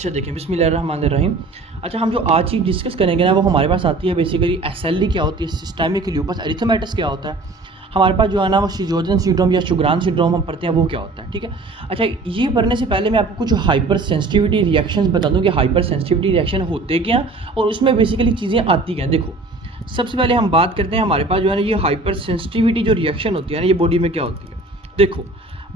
अच्छा देखिए, बिस्मिल्लाहिर्रहमानिर्रहीम। अच्छा, हम जो आज चीज़ डिस्कस करेंगे ना, वो हमारे पास आती है बेसिकली एसएलडी क्या होती है, सिस्टेमिक ल्यूपस एरिथेमेटस क्या होता है, हमारे पास जो है ना वो शिजोजन सिंड्रोम या शुगरान सिंड्रोम हम पढ़ते हैं, वो क्या होता है। ठीक है। अच्छा, ये पढ़ने से पहले मैं आपको कुछ हाइपर सेंसिटिविटी रिएक्शंस बता दूं कि हाइपर सेंसिटिविटी रिएक्शन होते क्या और उसमें बेसिकली चीज़ें आती क्या। देखो, सबसे पहले हम बात करते हैं, हमारे पास जो है ना ये हाइपर सेंसिटिविटी जो रिएक्शन होती है ना, ये बॉडी में क्या होती है। देखो,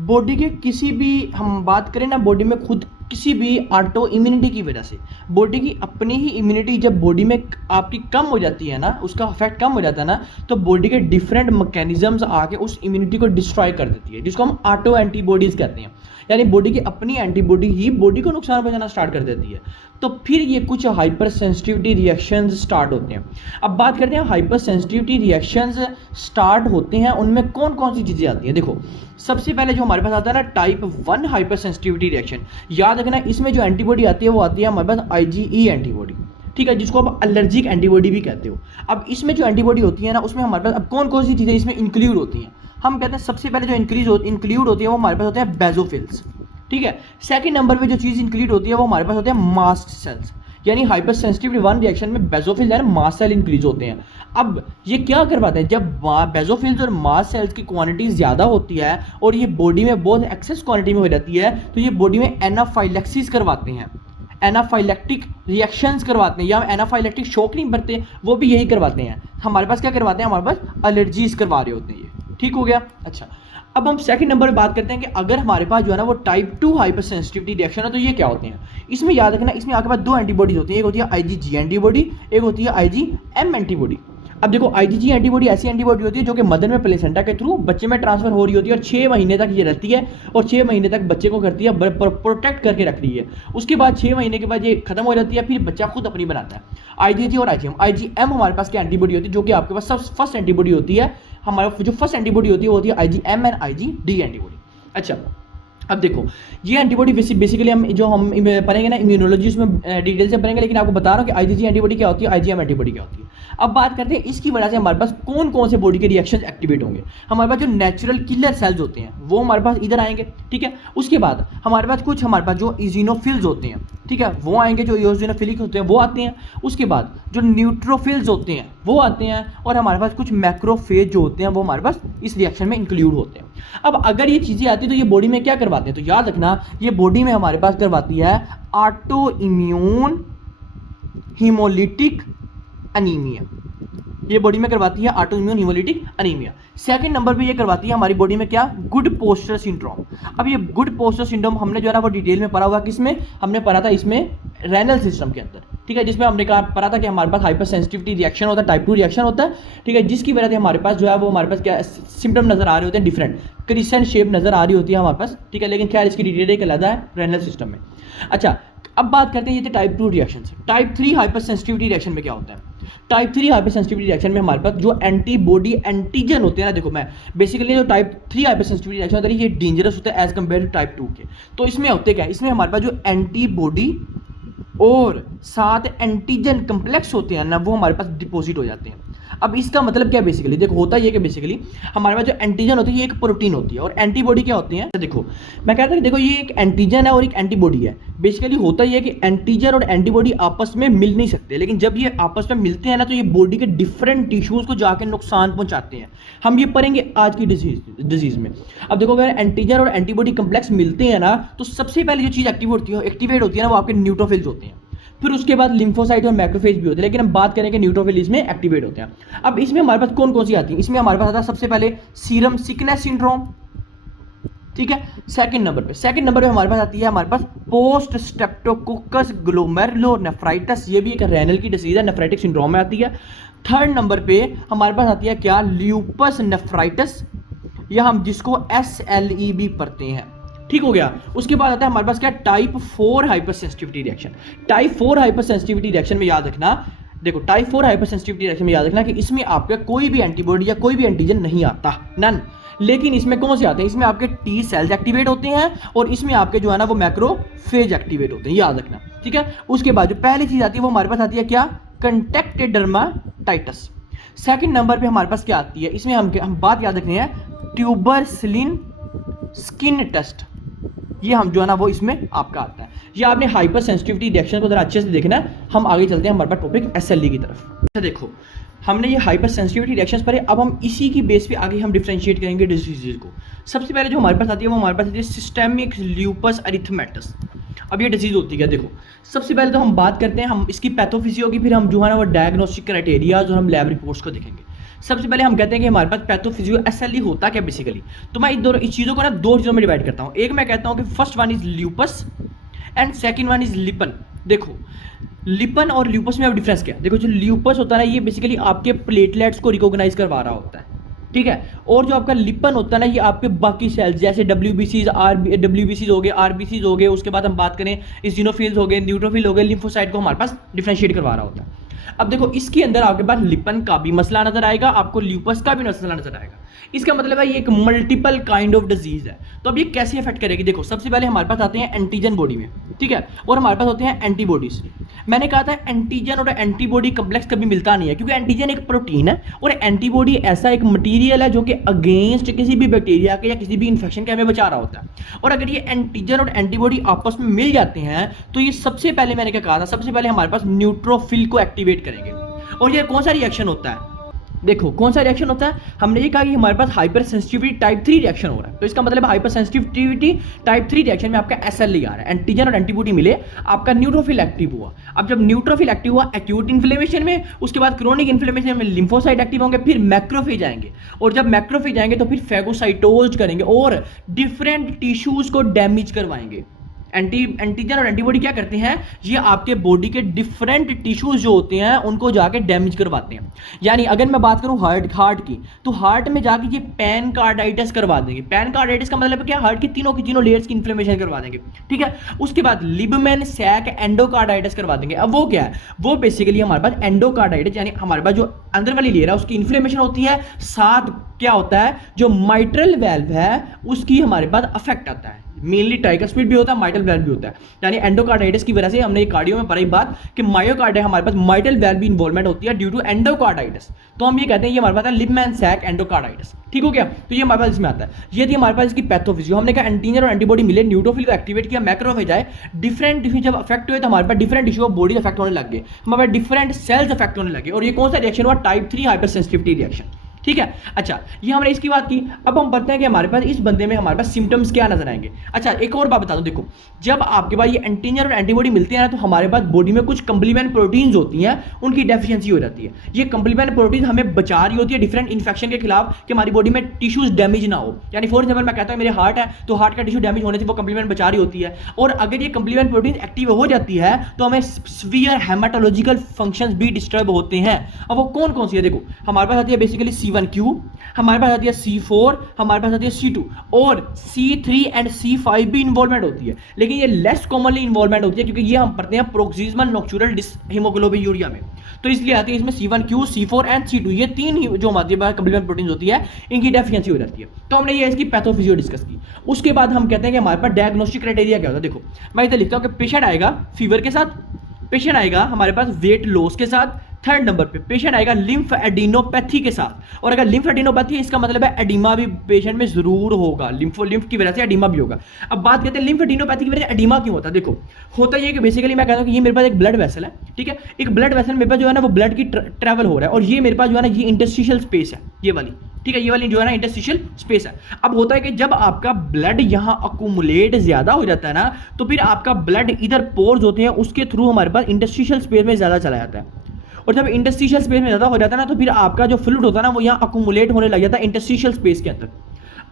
बॉडी के किसी भी हम बात करें ना, बॉडी में खुद किसी भी ऑटो इम्यूनिटी की वजह से बॉडी की अपनी ही इम्यूनिटी जब बॉडी में आपकी कम हो जाती है ना, उसका इफेक्ट कम हो जाता है ना, तो बॉडी के डिफरेंट मैकेनिज्म्स आके उस इम्यूनिटी को डिस्ट्रॉय कर देती है, जिसको हम ऑटो एंटीबॉडीज कहते हैं। यानी बॉडी की अपनी एंटीबॉडी ही बॉडी को नुकसान पहुंचाना स्टार्ट कर देती है। तो फिर ये कुछ हाइपर सेंसिटिविटी रिएक्शंस स्टार्ट होते हैं। अब बात करते हैं हाइपर सेंसिटिविटी रिएक्शंस स्टार्ट होते हैं, उनमें कौन कौन सी चीज़ें आती हैं। देखो, सबसे पहले जो हमारे पास आता है ना टाइप 1 हाइपर सेंसिटिविटी रिएक्शन, याद रखना इसमें जो एंटीबॉडी आती है वो आती है हमारे पास आईजीई एंटीबॉडी। ठीक है, जिसको आप एलर्जिक एंटीबॉडी भी कहते हो। अब इसमें जो एंटीबॉडी होती है ना, उसमें हमारे पास अब कौन कौन सी चीज़ें इसमें इंक्लूड होती हैं। हम कहते हैं सबसे पहले जो इंक्लूड होती है वो हमारे पास होते हैं बेजोफिल्स। ठीक है। सेकंड नंबर पे जो चीज़ इंक्लूड होती है वो हमारे पास होते हैं मास्ट सेल्स, यानी हाइपर सेंसिटिविटी 1 रिएक्शन में basophils and mast cell increase होते हैं। अब ये क्या करवाते हैं, जब बेजोफिल्स और मास्ट सेल्स की क्वांटिटी ज़्यादा होती है और ये बॉडी में बहुत एक्सेस क्वांटिटी में हो जाती है, तो ये बॉडी में एनाफाइलेक्सिस करवाते हैं, एनाफाइलेक्टिक रिएक्शंस करवाते हैं, या एनाफाइलेक्टिक शॉक नहीं भरते, वो भी यही करवाते हैं। हमारे पास क्या करवाते हैं, हमारे पास एलर्जीज करवा रहे होते हैं ये। ठीक हो गया। अच्छा, अब हम सेकंड नंबर पे बात करते हैं कि अगर हमारे पास जो है ना वो टाइप 2 हाइपर सेंसिटिविटी रिएक्शन है, तो ये क्या होते हैं। इसमें याद रखना, इसमें आपके पास दो एंटीबॉडीज होती है, एक होती है आईजीजी एंटीबॉडी, एक होती है आईजीएम एंटीबॉडी। अब देखो, आईजीजी एंटीबॉडी ऐसी एंटीबॉडी होती है जो कि मदर में प्लेसेंटा के थ्रू बच्चे में ट्रांसफर हो रही होती है और 6 महीने तक ये रहती है और 6 महीने तक बच्चे को करती है, प्रोटेक्ट करके रख रही है। उसके बाद 6 महीने के बाद ये खत्म हो जाती है, फिर बच्चा खुद अपनी बनाता है। आईजीजी और आईजीएम हमारे पास क्या एंटीबॉडी होती है, जो कि आपके पास सब फर्स्ट एंटीबॉडी होती है। हमारा जो फर्स्ट एंटीबॉडी होती है वो होती है आईजीएम एंड आईजीडी एंटीबॉडी। अच्छा, अब देखो, ये एंटीबॉडी बेसिकली हम पढ़ेंगे ना इम्यूनोलॉजी, उसमें डिटेल से पढ़ेंगे, लेकिन आपको बता रहा हूँ कि आईजीजी एंटीबॉडी क्या होती है, आईजीएम एंटीबॉडी क्या होती है। अब बात करते हैं इसकी वजह से हमारे पास कौन कौन से बॉडी के रिएक्शंस एक्टिवेट होंगे। हमारे पास जो नेचुरल किलर सेल्स होते हैं वो हमारे पास इधर आएंगे। ठीक है। उसके बाद हमारे पास जो इजिनोफिल्स होते हैं, ठीक है, वो आएंगे, जो इयोसिनोफिलिक होते हैं वो आते हैं। उसके बाद जो न्यूट्रोफिल्स होते हैं वो आते हैं, और हमारे पास कुछ मैक्रोफेज जो होते हैं वो हमारे पास इस रिएक्शन में इंक्लूड होते हैं। अब अगर ये चीज़ें आती है तो ये बॉडी में क्या करवाते हैं, तो याद रखना ये बॉडी में हमारे पास करवाती है ऑटो इम्यून हीमोलिटिक अनीमिया। ये बॉडी में करवाती है auto immune haemolytic anaemia. Second number पे ये करवाती है हमारी बॉडी में क्या, गुड पोस्चर सिंड्रोम। अब ये गुड पोस्चर सिंड्रोम हमने जो है ना वो डिटेल में पढ़ा हुआ, किसमें हमने पढ़ा था, इसमें रेनल सिस्टम के अंदर। ठीक है, जिसमें हमने पढ़ा था कि हमारे पास हाइपर सेंसिटिविटी रिएक्शन होता है, टाइप 2 रिएक्शन होता है। ठीक है, जिसकी वजह से हमारे पास जो है वो हमारे पास क्या सिम्टम नजर आ रहे होते हैं, डिफरेंट क्रिसेंट शेप नजर आ रही होती है हमारे पास। ठीक है, लेकिन खैर इसकी डिटेल एक अलग है रेनल सिस्टम में। अच्छा, अब बात करते हैं ये थे टाइप 2 रिएक्शन से। टाइप 3 हाइपर सेंसिटिविटी रिएक्शन में क्या होता है। टाइप 3 हाइपर सेंसिटिविटी रिएक्शन में हमारे पास जो एंटीबॉडी एंटीजन होते हैं ना, देखो मैं बेसिकली जो टाइप 3 हाइपर सेंसिटिविटी रिएक्शन होता है ये डेंजरस होता है एज कंपेयर टू टाइप 2 के। तो इसमें होते क्या है, इसमें हमारे पास जो एंटीबॉडी और साथ एंटीजन कम्प्लेक्स होते हैं ना, वो हमारे पास डिपॉजिट हो जाते हैं। अब इसका मतलब क्या है, बेसिकली देखो होता ये कि बेसिकली हमारे पास जो एंटीजन होती है ये एक प्रोटीन होती है, और एंटीबॉडी क्या होती है। देखो मैं कहता हूँ, देखो ये एक एंटीजन है और एक एंटीबॉडी है। बेसिकली होता ये कि एंटीजन और एंटीबॉडी आपस में मिल नहीं सकते, लेकिन जब ये आपस में मिलते हैं ना, तो ये बॉडी के डिफरेंट टिश्यूज को जाकर नुकसान पहुंचाते हैं। हम ये पढ़ेंगे आज की डिजीज में। अब देखो, अगर एंटीजन और एंटीबॉडी कम्प्लेक्स मिलते हैं ना, तो सबसे पहले जो चीज़ एक्टिवेट होती है ना, वो आपके न्यूट्रोफिल्स होते हैं। फिर उसके बाद लिम्फोसाइट और मैक्रोफेज भी होते हैं, लेकिन हम बात करें कि न्यूट्रोफिल इसमें एक्टिवेट होते हैं। अब इसमें हमारे पास कौन कौन सी आती है, इसमें हमारे पास आता है सबसे पहले सीरम सिकनेस सिंड्रोम। ठीक है। सेकंड नंबर पे हमारे पास आती है हमारे पास पोस्ट स्ट्रेप्टोकोकस ग्लोमेरुलोनेफ्राइटिस, ये भी एक रेनल की डिसीज है, नेफ्राइटिक सिंड्रोम में आती है। थर्ड नंबर पे हमारे पास आती है क्या, ल्यूपस नेफ्राइटिस, या हम जिसको SLE भी पढ़ते हैं। ठीक हो गया। उसके बाद आता है हमारे पास क्या, type 4 hyper sensitivity reaction. Type 4 hyper sensitivity reaction में याद रखना, देखो टाइप 4 हाइपर सेंसिटिविटी रिएक्शन में याद रखना कि इसमें आपका कोई भी एंटीबॉडी या कोई भी एंटीजन नहीं आता, नन। लेकिन इसमें कौन से आते हैं, इसमें आपके T सेल्स एक्टिवेट होते हैं, और इसमें आपके जो है ना वो मैक्रोफेज एक्टिवेट होते हैं, याद रखना। ठीक है। उसके बाद जो पहली चीज आती है वो हमारे पास आती है क्या, कंटेक्टेड डर्माटाइटिस। सेकंड नंबर पे हमारे पास क्या आती है, इसमें हम बात याद रखनी है, ट्यूबरसिलिन स्किन टेस्ट, ये हम जो है ना वो इसमें आपका आता है। या आपने हाइपर सेंसिटिविटी रिएक्शन को जरा अच्छे से देखना है। हम आगे चलते हैं हमारे पास टॉपिक एसएलई की तरफ। अच्छा देखो, हमने ये हाइपर सेंसिटिविटी रिएक्शंस पर अब हम इसी की बेस पे आगे हम डिफरेंशिएट करेंगे डिजीज को। सबसे पहले जो हमारे पास आती है वो हमारे पास आती है सिस्टेमिक ल्यूपस एरिथमेटस। अब ये डिजीज होती है, देखो सबसे पहले तो हम बात करते हैं हम इसकी पैथोफिजियो की, फिर हम जो है ना वो डायग्नोस्टिक क्राइटेरियाज और हम लैब रिपोर्ट्स को देखेंगे। सबसे पहले हम कहते हैं कि हमारे पास पैथोफिजियो एसएलई होता क्या बेसिकली। तो मैं इस चीज़ों को ना दो चीज़ों में डिवाइड करता हूँ। एक मैं कहता हूँ कि first one is lupus and second one is lipin. देखो लिपन और ल्यूपस में अब डिफरेंस क्या है। देखो जो ल्यूपस होता है ना ये बेसिकली आपके प्लेटलेट्स को रिकॉग्नाइज करवा रहा होता है, ठीक है। और जो आपका लिपन होता है ना ये आपके बाकी सेल्स जैसे डब्ल्यूबीसीज हो गए, आरबीसीज हो गए, उसके बाद हम बात करें इसिनोफिल्स हो गए, न्यूट्रोफिल हो गए, लिम्फोसाइट को हमारे पास डिफरेंशिएट करवा रहा होता है। अब देखो इसके अंदर आपके पास लिपन का भी मसला नजर आएगा, आपको ल्यूपस का भी मसला नजर आएगा। इसका मतलब है ये एक मल्टीपल काइंड ऑफ डिजीज है। तो अब ये कैसे इफेक्ट करेगी, देखो सबसे पहले हमारे पास आते हैं एंटीजन बॉडी में, ठीक है, और हमारे पास होते हैं एंटीबॉडीज। मैंने कहा था एंटीजन और एंटीबॉडी कम्प्लेक्स कभी मिलता नहीं है, क्योंकि एंटीजन एक प्रोटीन है और एंटीबॉडी ऐसा एक मटीरियल है जो कि अगेंस्ट किसी भी बैक्टीरिया के या किसी भी इन्फेक्शन के हमें बचा रहा होता है। और अगर ये एंटीजन और एंटीबॉडी आपस में मिल जाते हैं तो ये सबसे पहले मैंने क्या कहा था, सबसे पहले हमारे पास न्यूट्रोफिल को एक्टिवेट करेंगे। और ये कौन सा रिएक्शन होता है, देखो कौन सा रिएक्शन होता है, हमने ये कहा कि हमारे पास हाइपर सेंसिटिविटी टाइप 3 रिएक्शन हो रहा है। तो इसका मतलब हाइपर सेंसिटिविटी टाइप 3 रिएक्शन में आपका एसएलई आ रहा है, एंटीजन और एंटीबॉडी मिले, आपका न्यूट्रोफिल एक्टिव हुआ। अब जब न्यूट्रोफिल एक्टिव हुआ एक्यूट इन्फ्लेमेशन में, उसके बाद क्रोनिक इन्फ्लेमेशन में लिम्फोसाइट एक्टिव होंगे, फिर मैक्रोफेज आएंगे, और जब मैक्रोफेज आएंगे तो फिर फैगोसाइटोज करेंगे और डिफरेंट टिश्यूज को डैमेज करवाएंगे। एंटीजन और एंटीबॉडी क्या करते हैं, ये आपके बॉडी के डिफरेंट टिश्यूज जो होते हैं उनको जाके डैमेज करवाते हैं। यानी अगर मैं बात करूं हार्ट की, तो हार्ट में जाके ये पैनकार्डाइटिस करवा देंगे। पैनकार्डाइटिस का मतलब क्या, हार्ट की तीनों लेयर्स की इन्फ्लेमेशन करवा देंगे, ठीक है। उसके बाद लिबमेन सैक एंडोकार्डाइटिस करवा देंगे। अब वो क्या है, वो बेसिकली हमारे पास एंडोकार्डाइटिस यानी हमारे पास जो अंदर वाली लेयर है उसकी इन्फ्लेमेशन होती है, साथ क्या होता है जो माइट्रल वेल्व है उसकी हमारे पास अफेक्ट आता है। मेनली ट्राइकस्पिड भी होता है, माइटल वेल्व भी होता है। यानी एंडोकार्डाइटिस की वजह से हमने ये कार्डियो में पढ़ी बात कि मायोकार्ड है हमारे पास माइटल वेल्व भी इन्वॉल्वमेंट होती है ड्यू टू एंडोकार्डाइटिस। तो हम ये कहते हैं ये हमारे पास है लिबमैन सैक एंडोकार्डाइटिस, ठीक हो गया। तो ये हमारे पास इसमें आता है। ये थी हमारे पास इसकी पैथोफिजियो। हमने कहा एंटीजन और एंटीबॉडी मिले, न्यूट्रोफिल को एक्टिवेट किया, मैक्रोफेज आए, डिफरेंट टिश्यू जब अफेक्ट हुए तो हमारे पास different tissue of body affect होने लग गए, हमारे पास डिफरेंट सेल्स अफेक्ट होने लगे। और ये कौन सा रिएक्शन हुआ, टाइप 3 हाइपर सेंसिटिविटी रिएक्शन, ठीक है। अच्छा ये हमने इसकी बात की। अब हम पढ़ते हैं कि हमारे पास इस बंदे में हमारे पास सिम्टम्स क्या नजर आएंगे। अच्छा एक और बात बता दो, देखो जब आपके पास ये एंटीजन और एंटीबॉडी मिलते हैं ना तो हमारे पास बॉडी में कुछ कंप्लीमेंट प्रोटीन्स होती हैं, उनकी डेफिशिएंसी हो जाती है। ये कंप्लीमेंट प्रोटीन हमें बचा रही होती है डिफरेंट इन्फेक्शन के खिलाफ कि हमारी बॉडी में टिश्यूज डैमेज ना हो। यानी फॉर एग्जाम्पल मैं कहता हूँ मेरे हार्ट है तो हार्ट का टिश्यू डैमेज होने से वो कंप्लीमेंट बचा रही होती है। और अगर ये कंप्लीमेंट प्रोटीन एक्टिव हो जाती है तो हमें सीवियर हेमाटोलॉजिकल फंक्शंस भी डिस्टर्ब होते हैं। अब वो कौन कौन सी है, देखो हमारे पास आती है बेसिकली C1Q, हमारे पास आती है C4, हमारे पास आती है C2 और C3 एंड C5 भी इन्वॉल्वमेंट होती है। लेकिन ये लेस कॉमनली इन्वॉल्वमेंट होती है क्योंकि ये हम पढ़ते हैं प्रोक्सिमल नॉक्चुरल डिसहीमोग्लोबिनूरिया में। तो इसलिए आती है इसमें C1Q, C4 एंड C2, ये तीन ही जो हमारे पास कंप्लीमेंट प्रोटीन होती है इनकी डेफिशिएंसी हो जाती है। तो हमने ये इसकी पैथोफिजियो डिस्कस की। उसके बाद हम कहते हैं कि हमारे पास डायग्नोस्टिक क्राइटेरिया क्या होता है। देखो मैं इधर लिखता हूँ कि पेशेंट आएगा फीवर के साथ, पेशेंट आएगा हमारे पास वेट लॉस के साथ, थर्ड नंबर पे पेशेंट आएगा लिम्फ एडिनोपैथी के साथ। और अगर लिम्फ एडिनोपैथी इसका मतलब है एडिमा भी पेशेंट में जरूर होगा, लिम्फ की वजह से एडिमा भी होगा। अब बात करते हैं लिम्फ एडिनोपैथी की वजह से एडिमा क्यों होता है। देखो होता ये कि बेसिकली मैं कहता हूँ कि ये मेरे पास एक ब्लड वेसल है, ठीक है, एक ब्लड वेसल मेरे पास जो है ना वो ब्लड की ट्रैवल हो रहा है और ये मेरे पास जो है ना ये इंटरस्टिशियल स्पेस है, ये वाली, ठीक है, ये वाली जो है ना इंटरस्टिशियल स्पेस है। अब होता है कि जब आपका ब्लड यहाँ अकुमुलेट ज्यादा हो जाता है ना तो फिर आपका ब्लड इधर पोर्स होते हैं उसके थ्रू हमारे पास इंटरस्टिशियल स्पेस में ज्यादा चला जाता है। और जब इंटरस्टिशियल स्पेस में ज़्यादा हो जाता है ना तो फिर आपका जो फ्लूइड होता है ना वो यहाँ अकुमुलेट होने लग जाता है इंटरस्टिशियल स्पेस के अंदर।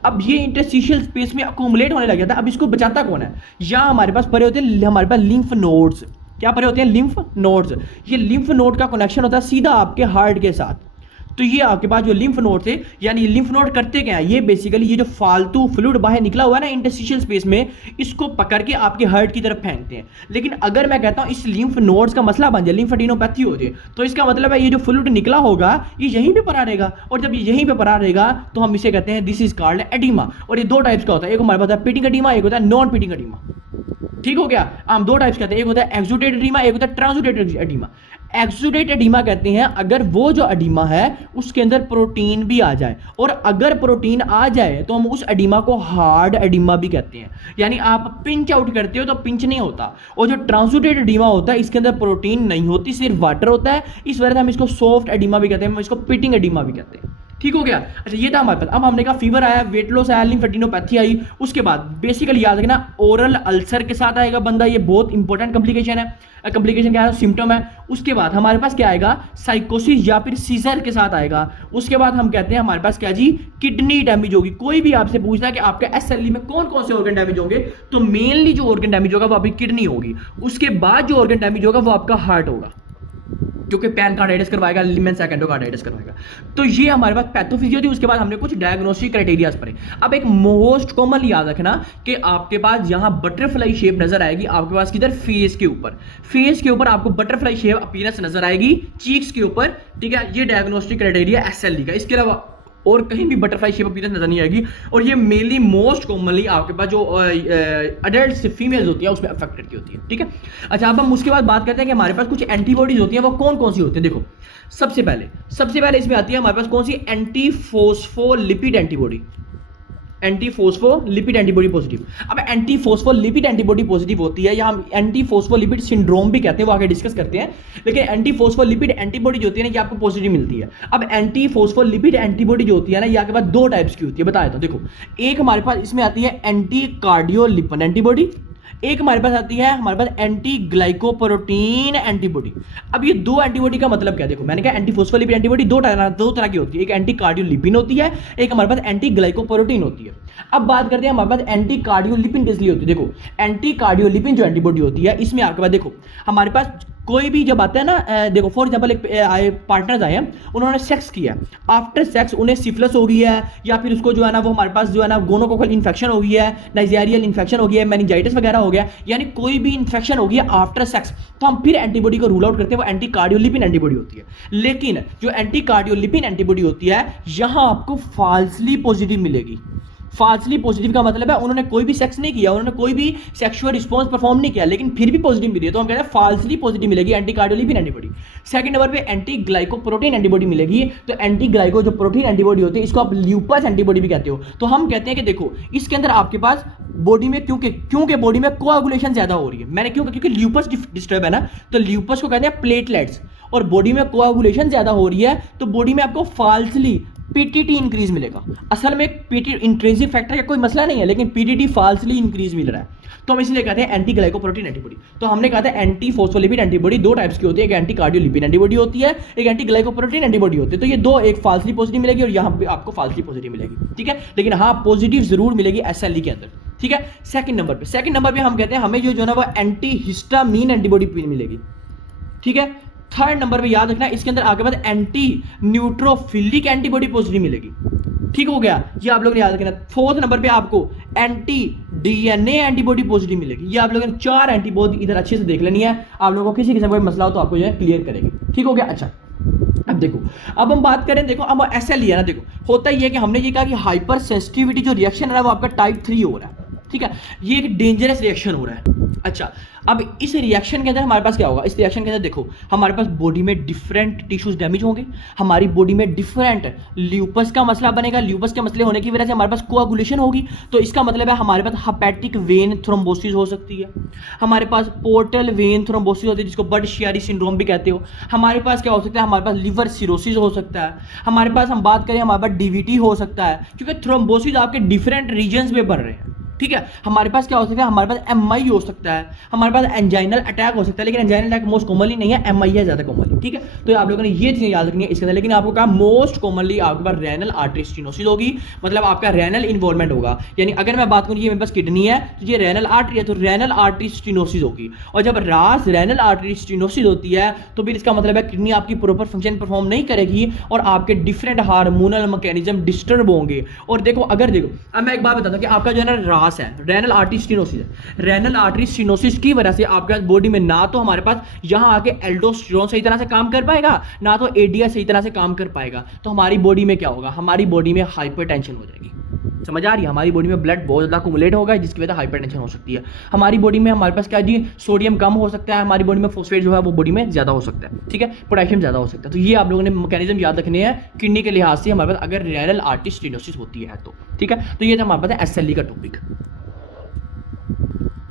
अब ये इंटरस्टिशियल स्पेस में अकुमुलेट होने लग जाता है। अब इसको बचाता कौन है, यहाँ हमारे पास पड़े होते हैं हमारे पास लिम्फ नोड्स। क्या पड़े होते हैं, लिम्फ नोड्स। ये लिम्फ नोड का कनेक्शन होता है सीधा आपके हार्ट के साथ। तो ये आपके पास जो लिम्फ नोड थे, यानी लिम्फ नोड करते क्या है, ये बेसिकली ये जो फालतू फ्लूइड बाहर निकला हुआ है ना इंटरस्टिशियल स्पेस में, इसको पकड़ के आपके हार्ट की तरफ फेंकते हैं। लेकिन अगर मैं कहता हूं इस लिम्फ नोड्स का मसला बन जाए, लिम्फ एडिनोपैथी हो जाए, तो इसका मतलब है ये जो फ्लूइड निकला होगा ये यहीं पे पड़ा रहेगा। और जब ये यहीं पे पड़ा रहेगा तो हम इसे कहते हैं दिस इज कॉल्ड एडिमा। और ये दो टाइप्स का होता है, एक हमारे पास है पिटिंग एडिमा, एक होता है नॉन पिटिंग एडिमा। ठीक हो गया। हम दो टाइप्स कहते हैं, एक होता है एक्सुडेटेड एडीमा, एक होता है ट्रांसुडेटेड एडीमा। एक्सुडेटेड एडीमा कहते हैं अगर वो जो एडीमा है उसके अंदर प्रोटीन भी आ जाए, और अगर प्रोटीन आ जाए तो हम उस एडीमा को हार्ड एडीमा भी कहते हैं, यानी आप पिंच आउट करते हो तो पिंच नहीं होता। और जो ट्रांसुडेटेड एडीमा होता है इसके अंदर प्रोटीन नहीं होती, सिर्फ वाटर होता है, इस वजह से हम इसको सॉफ्ट एडीमा भी कहते हैं, हम इसको पिटिंग एडीमा भी कहते हैं। ठीक हो गया। अच्छा ये था हमारे पास। अब हमने कहा फीवर आया, वेट लॉस आया, लिम्फेडिनोपैथी आई, उसके बाद बेसिकली याद रखना ओरल अल्सर के साथ आएगा बंदा, ये बहुत इंपॉर्टेंट कॉम्प्लिकेशन है। कॉम्प्लिकेशन क्या है, सिम्टम है। उसके बाद हमारे पास क्या आएगा, साइकोसिस या फिर सीजर के साथ आएगा। उसके बाद हम कहते हैं हमारे पास क्या जी, किडनी डैमेज होगी। कोई भी आपसे पूछता है कि आपके एसएलई में कौन कौन से ऑर्गन डैमेज होंगे, तो मेनली जो ऑर्गन डैमेज होगा वो आपकी किडनी होगी। उसके बाद जो ऑर्गन डैमेज होगा वो आपका हार्ट होगा, क्योंकि पैनकार्डाइटिस करवाएगा, लिमेंस एंडोकार्डाइटिस करवाएगा। तो ये हमारे पास पैथोफिजियो थी। उसके बाद हमने कुछ डायग्नोस्टिक क्राइटेरियाज पढ़े। अब एक मोस्ट कॉमन याद रखना कि आपके पास यहां बटरफ्लाई शेप नजर आएगी, आपके पास किधर, फेस के ऊपर। फेस के ऊपर आपको बटरफ्लाई शेप अपीयरेंस नजर आएगी, चीक्स के ऊपर, ठीक है। ये डायग्नोस्टिक क्राइटेरिया एसएलई का। इसके अलावा और कहीं भी बटरफ्लाई शेप अपीयरेंस नजर नहीं आएगी। और ये मेनली मोस्ट कॉमनली आपके पास जो अडल्ट फीमेल्स होती है उसमें अफेक्टेड की होती है, ठीक है। अच्छा अब हम उसके बाद बात करते हैं कि हमारे पास कुछ एंटीबॉडीज होती हैं, वो कौन कौन सी होती है। देखो सबसे पहले इसमें आती है हमारे पास कौन सी, anti phospholipid antibody, anti phospholipid antibody positive. अब एंटी फोस्फोलिपिड एंटीबॉडी पॉजिटिव होती है, या हम एंटी फोस्फोलिपिड सिंड्रोम भी कहते हैं, वो आगे डिस्कस करते हैं। लेकिन एंटी फोस्फोलिपिड एंटीबॉडी जो होती है ना, ये आपको पॉजिटिव मिलती है। अब एंटी फोस्फोलिपिड एंटीबॉडी जो होती है ना, ये आपके पास दो टाइप्स की होती है, बता देता हूं। देखो एक हमारे पास इसमें आती है एंटी कार्डियोलिपिन एंटीबॉडी, एक हमारे पास आती है हमारे पास एंटी ग्लाइकोप्रोटीन एंटीबॉडी। अब ये दो एंटीबॉडी का मतलब क्या है, देखो मैंने कहा एंटी फोस्फोलिपिड एंटीबॉडी दो तरह की होती है, एक एंटी कार्डियोलिपिन होती है, एक हमारे पास एंटी ग्लाइकोप्रोटीन होती है। अब बात करते हैं हमारे पास एंटी कार्डियोलिपिन किस लिए होती है। देखो एंटी कार्डियोलिपिन जो एंटीबॉडी होती है, इसमें आपके पास देखो हमारे पास कोई भी जब आता है ना, देखो फॉर एग्जांपल एक पार्टनर्स आए हैं, उन्होंने सेक्स किया, आफ्टर सेक्स उन्हें सिफिलिस हो गई है, या फिर उसको जो है ना वो हमारे पास जो है ना गोनोकोकल इन्फेक्शन हो गई है, नाइजेरियल इन्फेक्शन हो गया है, मेनिंजाइटिस वगैरह हो गया, यानी कोई भी इन्फेक्शन हो गया आफ्टर सेक्स, तो हम फिर एंटीबॉडी को रूल आउट करते हैं, वो एंटी कार्डियोलिपिन एंटीबॉडी होती है। लेकिन जो एंटी कार्डियोलिपिन एंटीबॉडी होती है, यहां आपको फॉल्सली पॉजिटिव मिलेगी। फाल्सली पॉजिटिव का मतलब है उन्होंने कोई भी सेक्स नहीं किया, उन्होंने कोई भी सेक्सुअल रिस्पॉन्स परफॉर्म नहीं किया, लेकिन फिर भी पॉजिटिव मिली है, तो हम कहते हैं फाल्सली पॉजिटिव मिलेगी anti cardiolipin antibody. Second number पे एंटी ग्लाइकोप्रोटीन एंटीबॉडी मिलेगी। तो एंटी ग्लाइको जो प्रोटीन एंटीबॉडी होती है, इसको आप ल्यूपस एंटीबॉडी भी कहते हो। तो हम कहते हैं कि देखो इसके अंदर आपके पास बॉडी में क्योंकि बॉडी में कोआगुलेशन ज्यादा हो रही है, मैंने क्योंकि ल्यूपस डिस्टर्ब है ना, तो ल्यूपस को कहते हैं प्लेटलेट्स, और बॉडी में कोआगुलेशन ज्यादा हो रही है, तो बॉडी में आपको फाल्सली पीटीटी इंक्रीज मिलेगा। असल में पीटी इंट्रिंसिक फैक्टर का कोई मसला नहीं है, लेकिन पीटीटी फाल्सली इंक्रीज मिल रहा है, तो हम इसलिए कहते हैं एंटी ग्लाइकोप्रोटीन एंटीबॉडी। तो हमने कहा था एंटी फोस्फोलिपिड एंटीबॉडी दो टाइप्स की होती है, एक एंटी कार्डियोलिपिड एंटीबॉडी होती है, एक एंटी ग्लाइकोप्रोटीन एंटीबॉडी होती है। तो ये दो, एक फाल्सली पॉजिटिव मिलेगी और यहाँ पे आपको फाल्सली पॉजिटिव मिलेगी, ठीक है। लेकिन हाँ पॉजिटिव जरूर मिलेगी एसएलई के अंदर, ठीक है। सेकंड नंबर पे हम कहते हैं हमें जो है ना वो एंटी हिस्टामीन एंटीबॉडी मिलेगी, ठीक है। थर्ड नंबर पे याद रखना इसके अंदर आगे बाद एंटी न्यूट्रोफिलिक एंटीबॉडी पॉजिटिव मिलेगी, ठीक हो गया, ये आप लोगों ने याद रखना। फोर्थ नंबर पे आपको एंटी डीएनए एंटीबॉडी पॉजिटिव मिलेगी। ये आप लोगों ने चार एंटीबॉडी इधर अच्छे से देख लेनी है, आप लोगों को किसी किस्म का कोई मसला हो तो आपको ये क्लियर करेंगे, ठीक हो गया। अच्छा अब देखो, अब हम बात करें, देखो अब एसएलई है ना, देखो होता ही है कि हमने ये कहा कि हाइपर सेंसिटिविटी जो रिएक्शन है ना वो आपका टाइप 3 हो रहा है, ठीक है। ये एक डेंजरस रिएक्शन हो रहा है। अच्छा अब इस रिएक्शन के अंदर हमारे पास क्या होगा, इस रिएक्शन के अंदर देखो हमारे पास बॉडी में डिफरेंट टिश्यूज डैमेज होंगे, हमारी बॉडी में डिफरेंट ल्यूपस का मसला बनेगा, ल्यूपस के मसले होने की वजह से हमारे पास कोआगुलेशन होगी, तो इसका मतलब है हमारे पास हेपेटिक वेन थ्रोम्बोसिस हो सकती है, हमारे पास पोर्टल वेन थ्रोम्बोसिस होती है जिसको बर्ड शियारी सिंड्रोम भी कहते हो, हमारे पास क्या हो सकता है, हमारे पास लिवर सिरोसिस हो सकता है, हमारे पास हम बात करें हमारे पास डीवीटी हो सकता है, क्योंकि थ्रोम्बोसिस आपके डिफरेंट रीजन्स में बढ़ रहे हैं, ठीक है। हमारे पास क्या हो सकता है, हमारे पास एमआई हो सकता है, हमारे पास एंजाइनल अटैक हो सकता है, लेकिन एंजाइनल अटैक मोस्ट कॉमनली नहीं है, एमआई है ज्यादा कॉमनली, ठीक है। तो आप लोगों ने ये चीजें याद रखनी है इसके अंदर। लेकिन आपको कहा मोस्ट कॉमनली आपके पास रेनल आर्टरी स्टेनोसिस होगी, मतलब आपका रेनल इन्वॉल्वमेंट होगा, यानी अगर मैं बात करूं ये मेरे पास किडनी है तो ये रेनल आर्टरी है, तो रेनल आर्टरी स्टेनोसिस होगी। और जब रास रेनल आर्टरी स्टेनोसिस होती है तो फिर इसका मतलब है किडनी आपकी प्रॉपर फंक्शन परफॉर्म नहीं करेगी और आपके डिफरेंट हार्मोनल मैकेनिज्म डिस्टर्ब होंगे। और देखो अगर देखो अब मैं एक बात बताता हूं कि आपका जो है ना रास है, रेनल आर्टरी स्टेनोसिस है, रेनल आर्टरी स्टेनोसिस की वजह से आपके बॉडी में ना तो हमारे पास यहां आके एल्डोस्टेरोन सही तरह से काम कर पाएगा, ना तो एडीएस सही तरह से काम कर पाएगा, तो हमारी बॉडी में क्या होगा, हमारी बॉडी में हाइपरटेंशन हो जाएगी, समझ आ रही है? हमारी बॉडी में ब्लड बहुत ज़्यादा अकुमुलेट होगा जिसकी वजह से हाइपरटेंशन हो सकती है। हमारी बॉडी में हमारे पास क्या जी, सोडियम कम हो सकता है, हमारी बॉडी में फॉस्फेट जो है वो बॉडी में ज़्यादा हो सकता है, ठीक है, पोटेशियम ज़्यादा हो सकता है। तो ये आप लोगों ने मैकेनिज्म याद रखने हैं किडनी के लिहाज से हमारे पास अगर रेनल आर्टरी स्टेनोसिस होती है तो, ठीक है। तो ये था हमारे पास SLE का टॉपिक।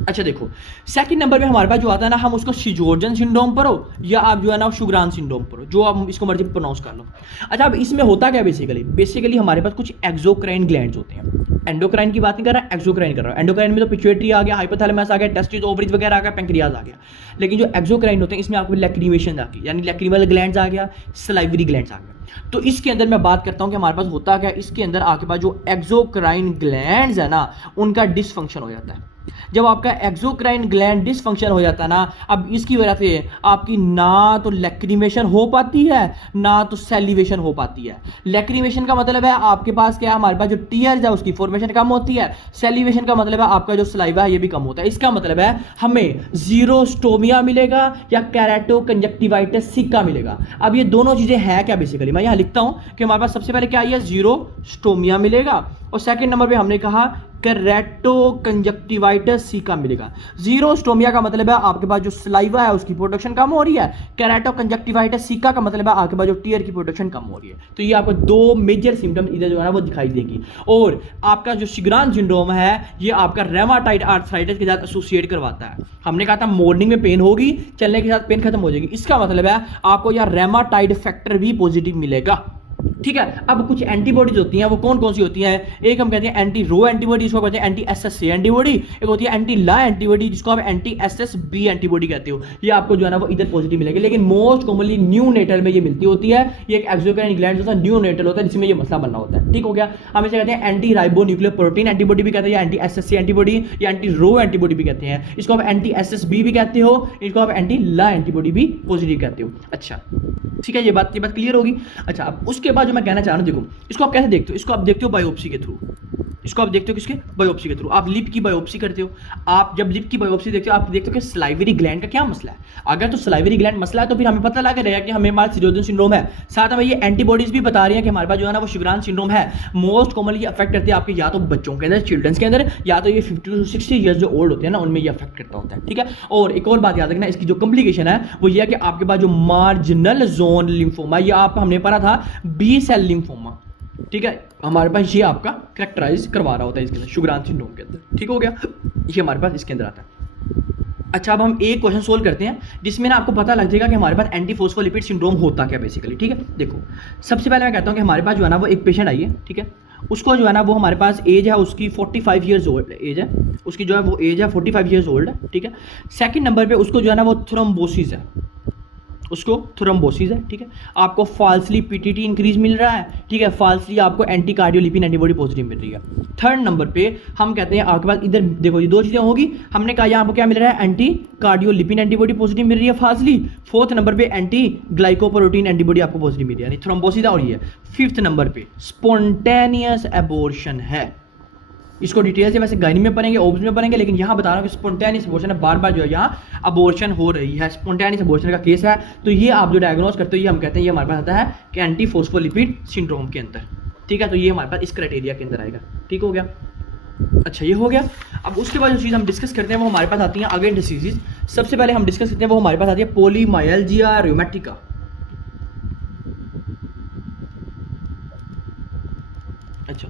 अच्छा देखो, सेकंड नंबर पे हमारे पास जो आता है ना, हम उसको शिजोर्जन सिंड्रोम पर हो या आप जो है ना शुगरान सिंड्रोम पर हो, जो आप इसको मर्जी प्रोनाउंस कर लो। अच्छा, अब इसमें होता क्या बेसिकली हमारे पास कुछ एक्सोक्राइन ग्लैंड्स होते हैं। एंडोक्राइन की बात नहीं कर रहा, एक्सोक्राइन कर रहा हूं। एंडोक्राइन में तो पिट्यूटरी आ गया, हाइपोथैलेमस आ गया, टेस्टिस, ओवरीज वगैरह आ गया, पैंक्रियाज आ गया। लेकिन जो एक्सोक्राइन होते हैं इसमें आपको लैक्रिमेशन आ गई, यानी लैक्रिमल ग्लैंड्स आ गया, सलाइवरी ग्लैंड्स आ गया। तो इसके अंदर मैं बात करता हूं कि हमारे पास होता क्या, इसके अंदर आपके पास जो एक्सोक्राइन ग्लैंड्स है ना, उनका डिसफंक्शन हो जाता है। जब आपका एक्सोक्राइन ग्लैंड डिसफंक्शन हो जाता है ना, अब इसकी वजह से आपकी ना तो लैक्रिमेशन हो पाती है ना तो सैलिवेशन हो पाती है। लैक्रिमेशन का मतलब है आपके पास क्या है, हमारे पास जो टीयर्स है उसकी फॉर्मेशन कम होती है। सैलिवेशन का मतलब है आपका जो सलाइवा है ये भी कम होता है। इसका मतलब है हमें जीरोस्टोमिया मिलेगा या केराटोकंजक्टिवाइटिस सिक्का मिलेगा। अब ये दोनों चीजें हैं क्या, बेसिकली मैं यहां लिखता हूं कि हमारे पास सबसे पहले क्या है, जीरोस्टोमिया मिलेगा, और सेकंड नंबर पे हमने कहा केराटोकंजक्टिवाइटिस सिका मिलेगा। जीरोस्टोमिया का मतलब है आपके पास जो सलाइवा है उसकी प्रोडक्शन कम हो रही है। केराटोकंजक्टिवाइटिस सिका का मतलब है आपके पास जो टीयर की प्रोडक्शन कम हो रही है। तो ये आपको दो मेजर सिम्टम इधर जो है ना वो दिखाई देगी। और आपका जो शिगरान सिंड्रोम है ये आपका रेमाटाइड आर्थराइटिस के साथ एसोसिएट करवाता है। हमने कहा था मॉर्निंग में पेन होगी, चलने के साथ पेन खत्म हो जाएगी। इसका मतलब है आपको यह रेमाटाइड फैक्टर भी पॉजिटिव मिलेगा, ठीक है। अब कुछ एंटीबॉडीज होती हैं, वो कौन कौन सी होती हैं, एक हम कहते हैं एंटी रो एंटीबॉडी, जिसको कहते हैं एंटी SSA एंटीबॉडी, एक होती है एंटी ला एंटीबॉडी जिसको आप एंटी SSB एंटीबॉडी कहते हो। ये आपको जो है ना वो इधर पॉजिटिव मिलेगी, लेकिन मोस्ट कॉमनली न्यू नेटल में ये मिलती होती है। ये एक एक्सोक्राइन ग्लैंड होता है, न्यू नेटल होता है, जिसमें ये मसला बनना होता है, ठीक हो गया। हम इसे कहते हैं एंटी राइबोन्यूक्लियर प्रोटीन एंटीबॉडी भी कहते हैं, या एंटी SSA एंटीबॉडी या एंटी रो एंटीबॉडी भी कहते हैं। इसको आप एंटी SSB भी कहते हो, इसको आप एंटी ला एंटीबॉडी भी पॉजिटिव कहते हो। अच्छा ठीक है, ये बात क्लियर होगी। अच्छा, अब उसके बाद जो मैं कहना चाह रहा हूं, देखो इसको आप कैसे देखते हो, इसको आप देखते हो बायोप्सी के थ्रू। इसको आप देखते हो किसके, बायोप्सी के थ्रू। आप लिप की बायोप्सी करते हो, आप जब लिप की बायोप्सी देखते हो आप देखते हो कि सलाइवरी ग्लैंड का क्या मसला है। अगर तो सलाइवरी ग्लैंड मसला है तो फिर हमें पता लग रहेगा कि हमें हमारा सिरोजन सिंड्रोम है। साथ में ये एंटीबॉडीज भी बता रही है कि हमारे पास जो है ना वो शिगरान सिंड्रोम है। मोस्ट कॉमनली अफेक्ट करते हैं आपके या तो बच्चों के अंदर, चिल्ड्रंस के अंदर, या तो ये 50 to 60 ईयर्स जो ओल्ड होते हैं ना उनमें ये अफेक्ट करता होता है, ठीक है। और एक और बात याद रखना, इसकी जो कॉम्प्लिकेशन है वो ये है कि आपके पास जो मार्जिनल जोन लिम्फोमा, ये आप हमने पढ़ा था बी सेल लिम्फोमा, ठीक है, हमारे पास ये आपका कैरेक्टराइज करवा रहा होता है इसके अंदर शुगरान सिंड्रोम के अंदर, ठीक हो गया। ये हमारे पास इसके अंदर आता है। अच्छा, अब हम एक क्वेश्चन सोल्व करते हैं जिसमें ना आपको पता लग जाएगा कि हमारे पास एंटी फोस्फोलिपिड सिंड्रोम होता क्या बेसिकली, ठीक है। देखो सबसे पहले मैं कहता हूँ कि हमारे पास जो है ना वो एक पेशेंट आई है, ठीक है, उसको जो है ना वो हमारे पास एज है उसकी 45 ईयर्स ओल्ड एज है उसकी, जो है वो एज है 45 ईयर्स ओल्ड है, ठीक है। सेकंड नंबर पे उसको जो है ना वो थ्रोम्बोसिस है, उसको थ्रोम्बोसिस है, ठीक है। आपको फाल्सली पीटीटी इंक्रीज मिल रहा है, ठीक है, फाल्सली आपको एंटी कार्डियोलिपिन एंटीबॉडी पॉजिटिव मिल रही है। थर्ड नंबर पे हम कहते हैं आपके पास इधर देखो ये दो चीजें होगी, हमने कहा यहाँ आपको क्या मिल रहा है, एंटी कार्डियोलिपिन एंटीबॉडी पॉजिटिव मिल रही है फाल्सली। फोर्थ नंबर पे एंटी ग्लाइकोप्रोटीन एंटीबॉडी आपको पॉजिटिव मिल रही है, यानी थ्रोम्बोसिस और ये। फिफ्थ नंबर पे स्पॉन्टेनियस एबॉर्शन है। इसको डिटेल से वैसे गायनी में पढ़ेंगे, ओब्स में पढ़ेंगे, लेकिन यहाँ बता रहा हूँ कि स्पॉन्टेनियस अबॉर्शन है, बार बार जो है यहाँ अबॉर्शन हो रही है, स्पॉन्टेनियस अबॉर्शन का केस है। तो ये आप जो डायग्नोस करते हो ये हम कहते हैं ये हमारे पास आता है कि एंटी फोस्फोलिपिड सिंड्रोम के अंदर, ठीक है। तो ये हमारे पास इस क्राइटेरिया के अंदर आएगा, ठीक हो गया। अच्छा ये हो गया। अब उसके बाद जो चीज़ हम डिस्कस करते हैं वो हमारे पास आती है अगेन डिसीजेज। सबसे पहले हम डिस्कस करते हैं वो हमारे पास आती है पोलीमायल्जिया रूमेटिका। अच्छा,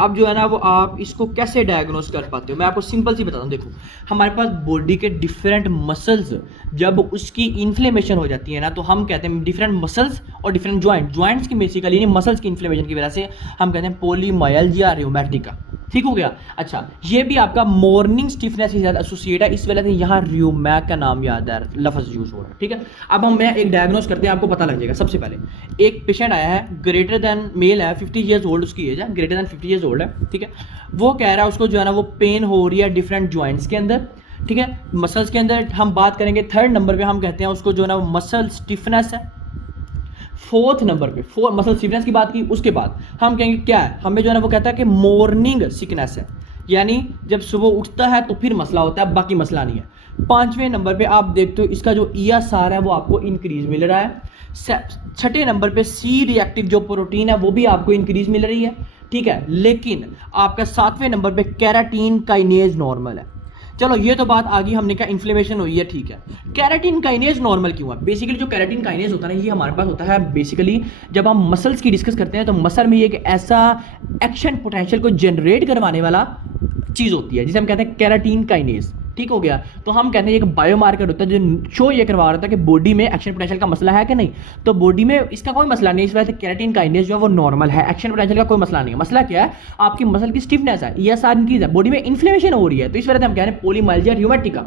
अब जो है ना वो आप इसको कैसे डायग्नोस कर पाते हो, मैं आपको सिंपल सी बताता हूँ। देखो हमारे पास बॉडी के डिफरेंट मसल्स जब उसकी इन्फ्लेमेशन हो जाती है ना, तो हम कहते हैं डिफरेंट मसल्स और डिफरेंट जॉइंट्स की बेसिकली मसल्स की इन्फ्लेमेशन की वजह से हम कहते हैं पोलीमायल्जिया रूमेटिका, ठीक हो गया। अच्छा, ये भी आपका मॉर्निंग स्टिफनेस के साथ एसोसिएट है, इस वजह से यहाँ रियोमैक का नाम याद है, लफ्ज़ यूज हो रहा है, ठीक है। अब हम मैं एक डायग्नोस करते हैं, आपको पता लग जाएगा। सबसे पहले एक पेशेंट आया है, ग्रेटर देन मेल है, 50 ईयर्स ओल्ड उसकी एज है, ग्रेटर देन 50 ईयर्स ओल्ड है, ठीक है। वो कह रहा है उसको जो है ना वो पेन हो रही है डिफरेंट जॉइंट्स के अंदर, ठीक है, मसल्स के अंदर। हम बात करेंगे थर्ड नंबर पे, हम कहते हैं उसको जो है ना वो मसल स्टिफनेस है। फोर्थ नंबर पे मसल स्टिफनेस की बात की, उसके बाद हम कहेंगे क्या है, हमें जो है ना वो कहता है कि मॉर्निंग सिकनेस है, यानी जब सुबह उठता है तो फिर मसला होता है, बाकी मसला नहीं है। पांचवें नंबर पे आप देखते हो इसका जो ESR है वो आपको इंक्रीज मिल रहा है। छठे नंबर पे C रिएक्टिव जो प्रोटीन है वो भी आपको इंक्रीज मिल रही है। ठीक है, लेकिन आपका 7वें नंबर पे केराटिन काइनेज नॉर्मल है। चलो ये तो बात आ गई, हमने कहा इन्फ्लेमेशन हुई है, ठीक है। केराटिन काइनेज नॉर्मल क्यों है? बेसिकली जो केराटिन काइनेज होता है ना, ये हमारे पास होता है बेसिकली जब हम मसल्स की डिस्कस करते हैं तो मसल में ये एक ऐसा एक्शन पोटेंशियल को जनरेट करवाने वाला चीज़ होती है जिसे हम कहते हैं केराटिन काइनेज। ठीक हो गया। तो हम कहते हैं एक बायोमार्कर होता है जो शो ये करवा रहा था कि बॉडी में एक्शन पोटेंशियल का मसला है कि नहीं। तो बॉडी में इसका कोई मसला नहीं, इस वजह से केराटिन काइनेज जो है वो नॉर्मल है, एक्शन पोटेंशियल का कोई मसला नहीं है। मसला क्या है? आपकी मसल की स्टिफनेस है, ईएसआर इंक्रीज है, बॉडी में इन्फ्लेमेशन हो रही है, तो इस वजह से हम कह रहे हैं पॉलीमाइल्जिया र्यूमेटिका।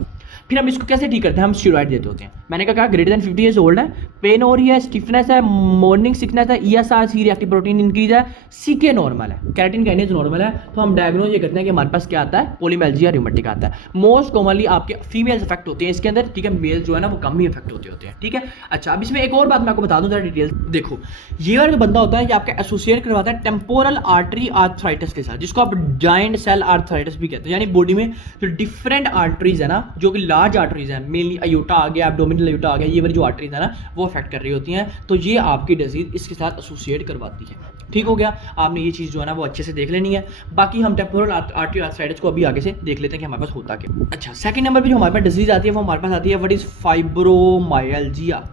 फिर हम इसको कैसे ठीक करते हैं? हम स्टेरॉइड देते होते हैं। मैंने कहा ग्रेटर देन 50 ईयर्स ओल्ड है, पेन हो रही है, स्टिफनेस है, मॉर्निंग सिकनेस है, ESR C reactive protein increase है, सीके नॉर्मल है, केराटिन काइनेज नॉर्मल है, तो हम डायग्नोज ये करते हैं कि हमारे पास क्या आता है? पॉलीमाइल्जिया र्यूमेटिका आता है। मोस्ट कॉमनली आपके फीमेल्स इफेक्ट होते हैं इसके अंदर, ठीक है। मेल जो है ना वो कम ही इफेक्ट होते हैं, ठीक है। अच्छा, अब इसमें एक और बात मैं आपको बता दूं जरा डिटेल। देखो, ये वाला जो बंदा होता है ये आपका एसोसिएट करवाता है टेम्पोरल आर्टरी आर्थराइटिस के साथ, जिसको आप जाइंट सेल आर्थराइटिस भी कहते हैं। यानी बॉडी में जो डिफरेंट आर्टरीज है ना, जो कि लार्ज आर्टरीज है, मेनली अयोटा आ गया, एब्डोमिनल अयोटा आ गया, ये वाली जो आर्टरीज है ना वो अफेक्ट कर रही होती हैं, तो ये आपकी डिजीज इसके साथ एसोसिएट करवाती है। ठीक हो गया। आपने ये चीज़ जो है ना वो अच्छे से देख लेनी है। बाकी हम टेम्पोरल आर्टरी आर्थराइटिस को अभी आगे से देख लेते हैं कि हमारे पास होता क्या। अच्छा, सेकंड नंबर पे जो हमारे पास डिजीज आती है वो हमारे पास आती है व्हाट इज फाइब्रोमाइल्जिया।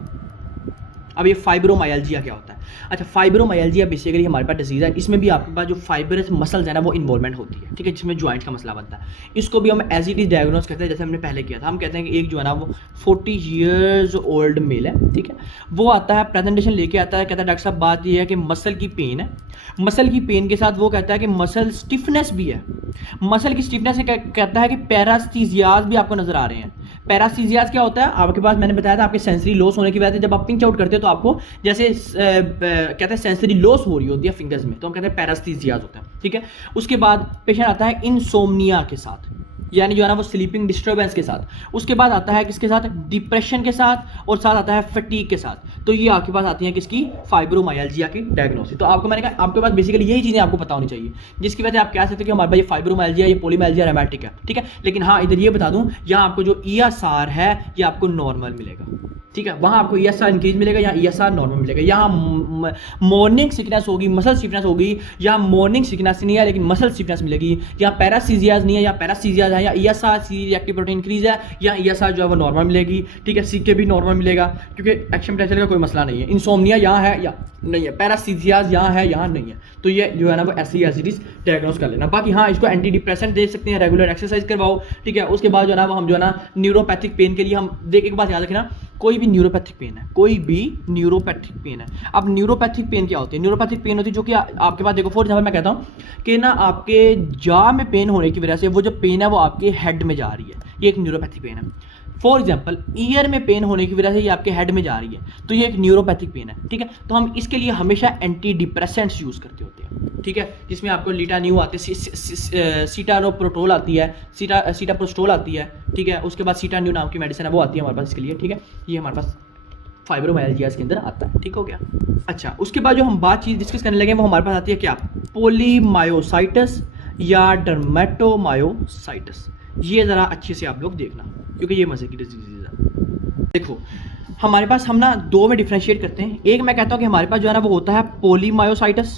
अब ये फाइब्रोमाइल्जिया क्या होता है? अच्छा, फाइब्रोमाइल्जिया बेसिकली हमारे पास डिजीज है, इसमें भी आपके पास जो फाइब्रस मसल्स है ना वो इन्वॉल्वमेंट होती है, ठीक है, जिसमें जॉइंट का मसला बनता है। इसको भी हम एज इट इज डायग्नोज करते हैं, जैसे हमने पहले किया था। हम कहते हैं कि एक जो है ना वो 40 ईयर्स ओल्ड मेल है, ठीक है, वो आता है, प्रेजेंटेशन लेके आता है, कहता है डॉक्टर साहब बात ये है कि मसल की पेन है, मसल की पेन के साथ वो कहता है कि मसल स्टिफनेस भी है, मसल की स्टिफनेस से कहता है कि पैरास्थीजियाज भी आपको नजर आ रहे हैं। पैरास्थीजियाज क्या होता है? आपके पास मैंने बताया था आपके सेंसरी लॉस होने की वजह से जब आप पिंच आउट करते हो तो आपको जैसे कहते हैं सेंसरी लॉस हो रही होती है फिंगर्स में, तो हम कहते हैं पैरास्थीजियाज होता है, ठीक है। उसके बाद पेशेंट आता है इनसोम्निया के साथ, यानी जो है ना वो स्लीपिंग डिस्टर्बेंस के साथ। उसके बाद आता है किसके साथ? डिप्रेशन के साथ, और साथ आता है फटीग के साथ। तो ये आपके पास आती है किसकी? फाइब्रोमाइल्जिया की डायग्नोसिस। तो आपको मैंने कहा आपके पास बेसिकली यही चीज़ें आपको पता होनी चाहिए, जिसकी वजह से आप कह सकते हो कि हमारे पास ये फाइब्रोमाइल्जिया, ये पॉलीमाइल्जिया रोमैटिक है, ठीक है। लेकिन हाँ, इधर ये बता दूं, यहाँ आपको जो ईएसआर है ये आपको नॉर्मल मिलेगा, ठीक है। वहाँ आपको ईएसआर इंक्रीज मिलेगा, यहाँ ईएसआर नॉर्मल मिलेगा। यहाँ मॉर्निंग सिकनेस होगी, मसल स्टिफनेस होगी, यहाँ मॉर्निंग सिकनेस नहीं है लेकिन मसल स्टिफनेस मिलेगी। यहाँ पैरास्थीजियाज नहीं है, यहाँ पैरास्थीजियाज है, या ESR C reactive protein increase है, या ईएसआर जो है वो नॉर्मल मिलेगी, ठीक है। सीके भी नॉर्मल मिलेगा क्योंकि एक्शन पोटेंशियल का कोई मसला नहीं है। इंसोम्निया यहाँ है या नहीं है, पैरास्थीजियाज यहाँ है, यहाँ नहीं है, तो ये जो है ना वो ऐसी एसिडिस डायग्नोस कर लेना। बाकी हाँ, इसको एंटी डिप्रेसेंट दे सकते हैं, रेगुलर एक्सरसाइज करवाओ, ठीक है। उसके बाद जो है ना हम जो है ना न्यूरोपैथिक पेन के लिए हम देख, एक बात याद रखना, कोई भी न्यूरोपैथिक पेन है, कोई भी न्यूरोपैथिक पेन है। अब न्यूरोपैथिक पेन क्या होती है? न्यूरोपैथिक पेन होती है जो कि आपके पास, देखो फॉर एग्जाम्पल मैं कहता हूँ कि ना आपके जॉ में पेन होने की वजह से वो जो पेन है वो आपके हेड में जा रही है, ये एक न्यूरोपैथिक पेन है। फॉर एग्जाम्पल ईयर में पेन होने की वजह से ये आपके हेड में जा रही है, तो ये एक न्यूरोपैथिक पेन है, ठीक है। तो हम इसके लिए हमेशा एंटी डिप्रेसेंट्स यूज़ करते होते हैं, ठीक है, जिसमें आपको लीटान्यू आते हैं, सीटानोप्रोटोल आती है, सीटाप्रोस्टोल आती है, ठीक है। उसके बाद सीटान्यू नाम की मेडिसिन है वो आती है हमारे पास इसके लिए, ठीक है। ये हमारे पास फाइब्रोमाइल्जिया के अंदर आता है, ठीक हो गया। अच्छा, उसके बाद जो हम बात चीज़ डिस्कस करने लगे वो हमारे पास आती है क्या? पोलीमायोसाइटिस या डर्मेटोमायोसाइटिस। ये ज़रा अच्छे से आप लोग देखना क्योंकि ये मज़े की डिजीज है। देखो, हमारे पास हम ना दो में डिफ्रेंशिएट करते हैं। एक मैं कहता हूँ कि हमारे पास जो है ना वो होता है पोलीमायोसाइटिस,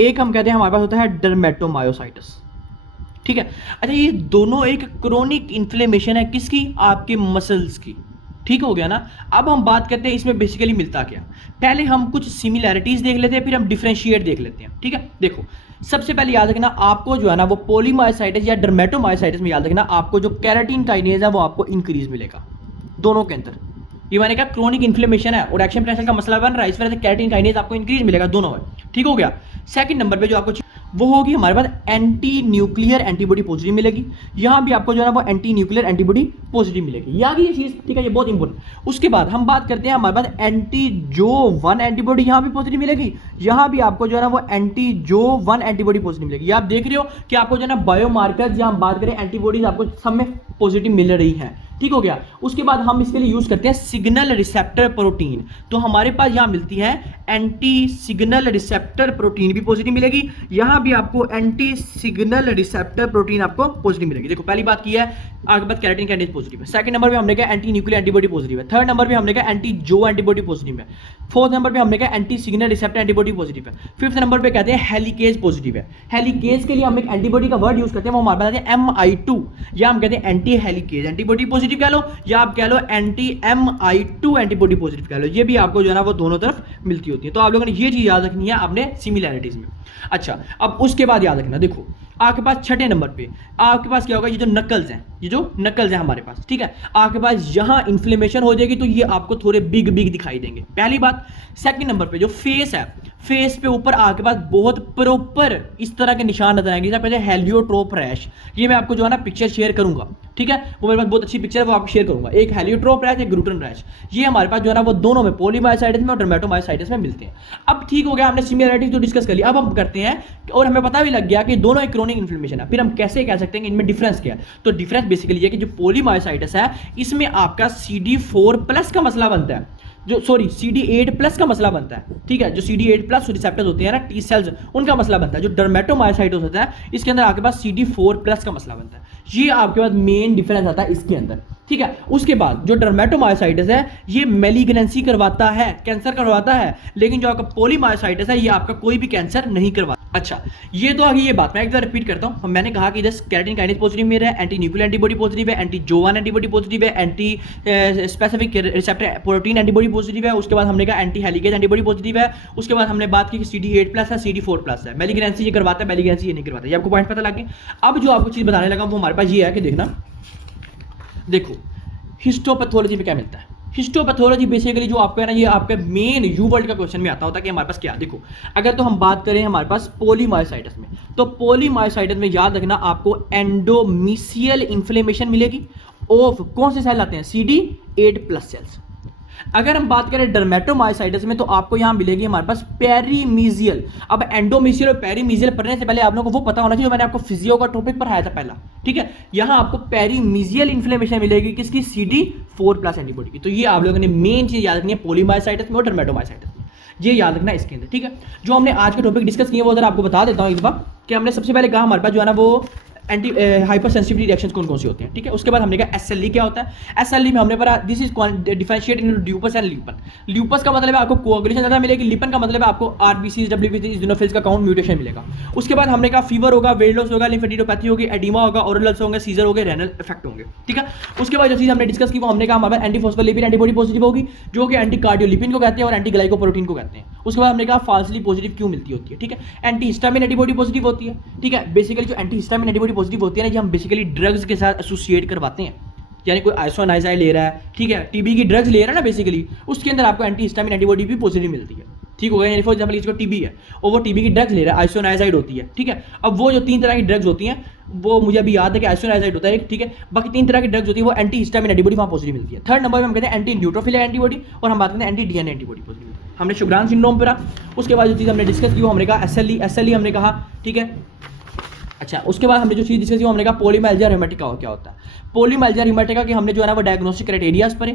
एक हम कहते हैं हमारे पास होता है डर्मेटोमायोसाइटिस, ठीक है। अच्छा, ये दोनों एक क्रोनिक इन्फ्लेमेशन है किसकी? आपके मसल्स की, ठीक हो गया ना। अब हम बात करते हैं इसमें बेसिकली मिलता क्या। पहले हम कुछ सिमिलैरिटीज देख लेते हैं, फिर हम डिफरेंशिएट देख लेते हैं, ठीक है। देखो, सबसे पहले याद रखना आपको जो है ना वो पोलीमायोसाइटिस या डर्मेटोमायोसाइटिस में याद रखना आपको जो केराटिन काइनेज है वो आपको इंक्रीज मिलेगा दोनों के अंदर। ये मैंने कहा क्रोनिक इन्फ्लेमेशन है और एक्शन पोटेंशियल का मसला बन रहा है, इस वजह से केराटिन काइनेज आपको इंक्रीज मिलेगा दोनों में, ठीक हो गया। सेकंड नंबर पे जो आपको वो होगी हमारे पास एंटी न्यूक्लियर एंटीबॉडी पॉजिटिव मिलेगी। यहाँ भी आपको जो है ना वो एंटी न्यूक्लियर एंटीबॉडी पॉजिटिव मिलेगी, याद ये चीज़, ठीक है, ये बहुत इंपॉर्टेंट। उसके बाद हम बात करते हैं हमारे पास एंटी जो 1 एंटीबॉडी यहाँ भी पॉजिटिव मिलेगी, यहाँ भी आपको जो है ना वो एंटी जो 1 एंटीबॉडी पॉजिटिव मिलेगी। आप देख रहे हो कि आपको जो है ना बायोमार्कर्स, जहाँ हम बात करें एंटीबॉडीज आपको सब में पॉजिटिव मिल रही हैं, ठीक हो गया। उसके बाद हम इसके लिए यूज करते हैं सिग्नल रिसेप्टर प्रोटीन, तो हमारे पास यहां मिलती है एंटी सिग्नल रिसेप्टर प्रोटीन भी पॉजिटिव मिलेगी, यहां भी आपको एंटी सिग्नल रिसेप्टर प्रोटीन आपको पॉजिटिव मिलेगी। देखो पहली बात की है, आगे बात केराटिन कैंडिडेट पॉजिटिव है, सेकंड नंबर पे हमने कहा एंटी न्यूक्लियर एंटीबॉडी पॉजिटिव है, थर्ड नंबर पे हमने कहा एंटी जो एंटीबॉडी पॉजिटिव है, फोर्थ नंबर पे हमने कहा anti signal receptor antibody positive है, फिफ्थ नंबर पे कहते हैं हेलिकेज पॉजिटिव है। हेलिकेज के लिए हम एक एंटीबॉडी का वर्ड यूज करते हैं, वो हमारे पास है MI2, या हम कहते हैं एंटी हेलिकेज एंटीबॉडी पॉजिटिव कह लो, या आप कह लो एंटी MI2 एंटीबॉडी पॉजिटिव कह लो, ये भी आपको जो है ना वो दोनों तरफ मिलती होती है। तो आप लोगों ने ये चीज याद रखनी है अपने सिमिलैरिटीज में। अच्छा, अब उसके बाद याद रखना, देखो आपके पास छठे नंबर पे आपके पास क्या होगा, ये जो नकल्स हैं, ये जो नकल्स हैं हमारे पास, ठीक है, आपके पास यहां इन्फ्लेमेशन हो जाएगी तो ये आपको थोड़े बिग बिग दिखाई देंगे, पहली बात। सेकंड नंबर पे जो फेस है, फेस पे ऊपर आपके पास बहुत प्रॉपर इस तरह के निशान नजर आएंगे, जैसे हेलियोट्रोप रैश, ये मैं आपको जो है ना पिक्चर शेयर करूंगा, ठीक है, वो मेरे पास बहुत अच्छी पिक्चर है, वो आपको शेयर करूंगा। एक हेलियोट्रोप रैश, एक ग्लूटन रैश, ये हमारे पास जो है ना वो दोनों में पॉलीमायोसाइटिस में और डर्मेटोमायोसाइटिस में मिलते हैं। अब ठीक हो गया, हमने सिमिलैरिटीज तो डिस्कस कर लिया, अब हम करते हैं और हमें पता भी लग गया कि दोनों एक क्रोनिक इन्फ्लेमेशन है, फिर हम कैसे कह सकते हैं कि इनमें डिफरेंस क्या है। तो डिफरेंस बेसिकली ये कि जो पॉलीमायोसाइटिस है इसमें आपका CD4+ का मसला बनता है, जो सॉरी CD8+ का मसला बनता है, ठीक है, जो CD8+ रिसेप्टर्स होते हैं ना टी सेल्स, उनका मसला बनता है। जो डर्मेटोमायोसाइटिस होता है इसके अंदर आपके पास CD4+ का मसला बनता है, ये आपके पास मेन डिफरेंस आता है इसके अंदर, ठीक है। उसके बाद जो डर्मेटोमायोसाइटिस है ये मैलिग्नेंसी करवाता है, कैंसर करवाता है, लेकिन जो आपका पॉलीमायोसाइटिस है ये आपका कोई भी कैंसर नहीं करवाता। अच्छा, ये तो आगे ये बात मैं एक बार रिपीट करता हूं, मैंने कहा कि जस्ट केराटिन काइनेज पॉजिटिव में है, एंटी न्यूक्लियर एंटीबॉडी पॉजिटिव है, एंटी जोवान एंटीबॉडी पॉजिटिव है, anti specific receptor protein antibody positive है, उसके बाद हमने कहा एंटी हेलिकेज एंटीबॉडी पॉजिटिव है, उसके बाद हमने बात की कि CD8+ है, CD4+ है, मैलिग्नेंसी ये करवाता है, मैलिग्नेंसी ये नहीं करवाता, ये आपको पॉइंट पता लग गया। अब जो आपको चीज बताने लगा वो हमारे पास ये है कि देखना, देखो हिस्टोपैथोलॉजी में क्या मिलता है। हिस्टोपैथोलॉजी बेसिकली जो आपका है ना, ये आपके मेन वर्ल्ड का क्वेश्चन में आता होता है कि हमारे पास क्या, देखो अगर तो हम बात करें हमारे पास पॉलीमायोसाइटिस में, तो पॉलीमायोसाइटिस में याद रखना आपको एंडोमीसियल इन्फ्लेमेशन मिलेगी, ऑफ कौन से सेल आते हैं, CD8+ सेल्स। अगर हम बात करें डर्मेटोमायोसाइटिस में तो आपको यहां मिलेगी हमारे पास पेरीमीजियल। अब एंडोमीसियल और पेरीमीजियल पढ़ने से पहले आप लोगों को वो पता होना चाहिए, जो मैंने आपको फिजियो का टॉपिक पढ़ाया था पहला, ठीक है, यहां आपको पेरीमीजियल इन्फ्लेमेशन मिलेगी किसकी, CD4+ एंटीबॉडी की। तो ये आप लोगों ने मेन चीज याद रखनी है पॉलीमायोसाइटिस में और डर्मेटोमायोसाइटिस में, ये याद रखना इसके अंदर, ठीक है। जो हमने आज के टॉपिक डिस्कस किए वो जरा आपको बता देता हूं एक बार, कि हमने सबसे पहले कहा हमारे पास जो है ना वो एंटी हाइपर सेंसिटिविटी रिएक्शंस कौन कौन से होते हैं, ठीक है। उसके बाद हमने कहा SLE क्या होता है, SLE में हमने पढ़ा this is differentiate into lupus and lupin. Lupus का मतलब है आपको कोएगुलेशन ज़्यादा मिलेगी, लिपन का मतलब है आपको RBCs WBCs इज़ोनोफिल्स का काउंट म्यूटेशन मिलेगा। उसके बाद हमने कहा फीवर होगा, वेट लॉस होगा, लिम्फेडिनोपैथी होगी, एडिमा होगा, ओरल अल्सर होंगे, सीजर होंगे, रेनल इफेक्ट होंगे, ठीक है। उसके बाद जो चीज़ हमने डिस्कस की वो हमने कहा हमारे एंटीफॉस्फोलिपिड एंटीबॉडी पॉजिटिव होगी, जो कि एंटी कार्डियोलिपिन को कहते हैं और एंटी ग्लाइकोप्रोटीन को कहते हैं। उसके बाद हमने कहा फाल्सली पॉजिटिव क्यों मिलती होती है, ठीक है। एंटी हिस्टामिन एंटीबॉडी पॉजिटिव होती है, ठीक है। बेसिकली जो एंटी हिस्टामिन एंटीबॉडी पॉजिटिव होती है ना, हम बेसिकली ड्रग्स के साथ एसोसिएट करवाते हैं, यानी कोई आइसोनाइजाइड ले रहा है, ठीक है, टीबी की ड्रग्स ले रहा है ना, बेसिकली उसके अंदर आपको एंटी हिस्टामिन एंटीबॉडी भी पॉजिटिव मिलती है, ठीक हो गया। यानी फॉर एग्जांपल इसको टीबी है और वो टीबी की ड्रग्स ले रहा है, आइसोनाइजाइड होती है, ठीक है। अब वो जो 3 तरह की ड्रग्स होती हैं वो मुझे अभी याद है कि आइसोनाइजाइड होता है, ठीक है, बाकी 3 तरह की ड्रग्स होती है वो एंटी हिस्टामिन एंटीबॉडी वहाँ पॉजिटिव मिलती है। थर्ड नंबर पे हम कहते हैं एंटी न्यूट्रोफिलिक एंटीबॉडी, और हम बात करते हैं एंटी डीएनए एंटीबॉडी पॉजिटिव। हमने शुगरान सिंड्रोम पर, उसके बाद जो चीज़ हमने डिस्कस की वो हमने कहा SLE हमने कहा, ठीक है। अच्छा, उसके बाद हमने जो चीज़ डिस्कस की वो हमने कहा पॉलीमाइल्जिया रिमेटिका क्या होता है। पॉलीमाइल्जिया रिमेटिका के हमने जो है ना वो डायग्नोस्टिक क्राइटेरियाज पर,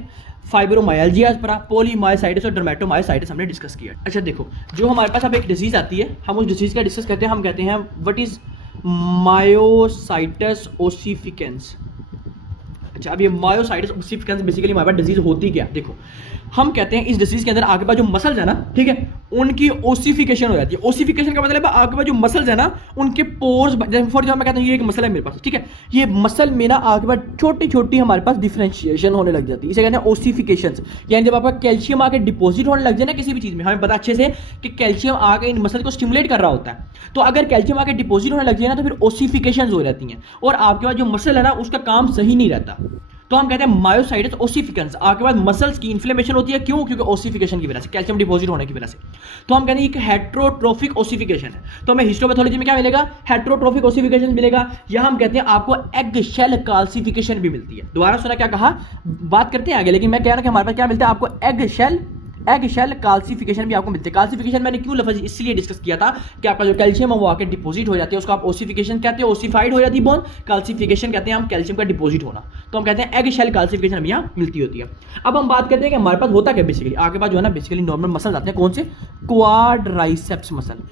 फाइब्रोमाइल्जियाज पर, पॉलीमायोसाइटिस और डर्मेटोमायोसाइटिस हमने डिस्कस किया। अच्छा देखो, जो हमारे पास अब एक डिजीज आती है हम उस डिजीज का डिस्कस करते हैं, हम कहते हैं व्हाट इज मायोसाइटस ओसिफिकेंस। अच्छा, अब ये मायोसाइटस ओसिफिकेंस बेसिकली हमारे पास डिजीज होती क्या, देखो हम कहते हैं इस डिजीज के अंदर आगे पास जो मसल्स है ना, ठीक है, उनकी ओसिफिकेशन हो जाती है। ओसिफिकेशन का मतलब है आगे पास जो मसल्स है ना उनके पोर्स, फॉर एग्जाम्पल मैं कहता हूँ ये एक मसल है मेरे पास, ठीक है, ये मसल में ना आगे पास छोटी छोटी हमारे पास डिफरेंशिएशन होने लग जाती है, इसे कहते हैं ओसिफिकेशन। यानी जब आपका कैल्शियम आके डिपॉजिट होने लग जाए ना किसी भी चीज़ में, हमें पता अच्छे से कि कैल्शियम आके इन मसल को स्टिमुलेट कर रहा होता है, तो अगर कैल्शियम आके डिपॉजिट होने लग जाए ना तो फिर ओसिफिकेशन हो जाती हैं और आपके पास जो मसल है ना उसका काम सही नहीं रहता, तो हम कहते हैं मायोसाइटिस ओसिफिकेंस। आपके पास मसल्स की इन्फ्लेमेशन होती है, क्यों, क्योंकि ओसिफिकेशन की वजह से, कैल्शियम डिपॉजिट होने की वजह से। तो हम कहते हैं एक हेट्रोट्रोफिक ओसिफिकेशन है। तो हमें हिस्टोपैथोलॉजी में क्या मिलेगा, हेट्रोट्रोफिक ओसिफिकेशन मिलेगा, या हम कहते हैं आपको एग शेल काल्सिफिकेशन भी मिलती है। दोबारा सुना क्या कहा, बात करते हैं आगे, लेकिन मैं कह रहा हूं कि हमारे पास क्या मिलता है, आपको egg shell egg shell calcification भी आपको मिलते हैं। कैल्सिफिकेशन मैंने क्यों लफ्ज इसलिए डिस्कस किया था कि आपका जो कैल्शियम है वो आके डिपॉजिट हो जाती है, उसको आप ओसिफिकेशन कहते हैं, ओसिफाइड हो जाती है बोन, कैल्सिफिकेशन कहते हैं हम कैल्शियम का डिपॉजिट होना। तो हम कहते हैं एग शेल कैल्सिफिकेशन हमें यहाँ मिलती होती है। अब हम बात करते हैं कि हमारे पास होता क्या बेसिकली, आपके पास जो है ना बेसिकली नॉर्मल मसल्स आते हैं, कौन से, क्वाड्राइसेप्स मसल।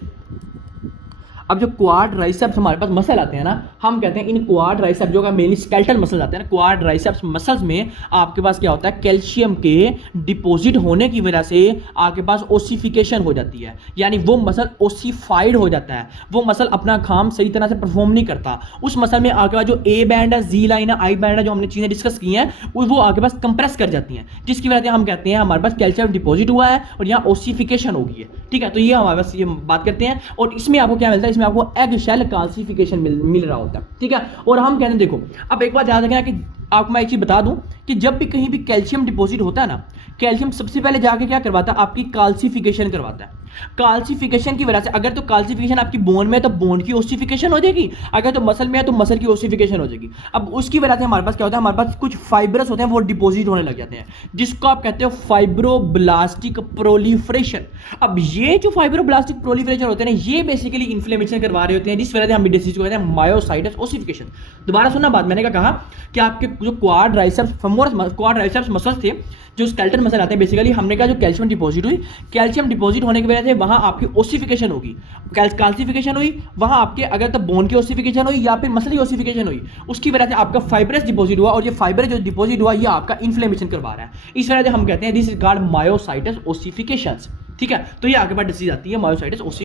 अब जो क्वाड्राइसेप्स हमारे पास मसल आते हैं ना, हम कहते हैं इन क्वाड्राइसेप्स जो का मेनली स्केलेटल मसल आते हैं ना, क्वाड्राइसेप्स मसल्स में आपके पास क्या होता है, कैल्शियम के डिपॉजिट होने की वजह से आपके पास ओसिफिकेशन हो जाती है, यानी वो मसल ओसिफाइड हो जाता है, वो मसल अपना काम सही तरह से परफॉर्म नहीं करता। उस मसल में आपके पास जो ए बैंड है, जी लाइन है, आई बैंड है, जो हमने चीजें डिस्कस की हैं वो आपके पास कंप्रेस कर जाती हैं, जिसकी वजह से हम कहते हैं हमारे पास कैल्शियम डिपॉजिट हुआ है और यहाँ ओसिफिकेशन हो गई है। ठीक है, तो ये हमारे पास ये बात करते हैं। और इसमें आपको क्या मिलता है, इसमें आपको एग शेल कैल्सिफिकेशन मिल रहा होता है। ठीक है, और हम कहते हैं देखो, अब एक बात याद रखना कि आपको मैं एक चीज बता दूं कि जब भी कहीं भी कैल्शियम डिपॉजिट होता है ना, कैल्शियम सबसे पहले जाके क्या करवाता है, आपकी कैल्सिफिकेशन करवाता है। कैल्सिफिकेशन की वजह से, अगर तो कैल्सिफिकेशन आपकी बोन में है तो बोन की ओसिफिकेशन हो जाएगी, अगर तो मसल में है तो मसल की ओसिफिकेशन हो जाएगी। अब उसकी वजह से हमारे पास क्या होता है, हमारे पास कुछ फाइब्रस होते हैं वो डिपॉजिट होने लग जाते हैं, जिसको आप कहते हो फाइब्रोब्लास्टिक प्रोलिफरेशन। अब ये जो फाइब्रोब्लास्टिक प्रोलिफरेशन होते हैं ना, ये बेसिकली इन्फ्लेमेशन करवा रहे होते हैं, जिस वजह से हम डिसीज को कहते हैं मायोसाइटस ओसिफिकेशन। दोबारा सुनना बात, मैंने क्या कहा कि आपके जो क्वाड्राइसेप्स फेमोरस क्वाड्राइसेप्स मसल्स थे, जो स्केलेटल मसल आते हैं, बेसिकली हमने कहा जो कैल्शियम डिपॉजिट हुई, कैल्शियम डिपॉजिट होने की वजह से वहां आपकी ओसिफिकेशन होगी, कैल्सिफिकेशन हुई, वहां आपके अगर तो बोन की ओसिफिकेशन हुई या फिर मसल की ओसिफिकेशन हुई, उसकी वजह से आपका फाइब्रस डिपॉजिट हुआ, और ये फाइबर जो डिपॉजिट हुआ ये आपका इन्फ्लेमेशन करवा रहा है। इस वजह से हम कहते हैं दिस इज कॉल्ड मायोसाइटस ओसिफिकेशंस। ठीक है, तो ये आगे बाद डिसीज आती है मायोसाइटस ओसिफिकेशन।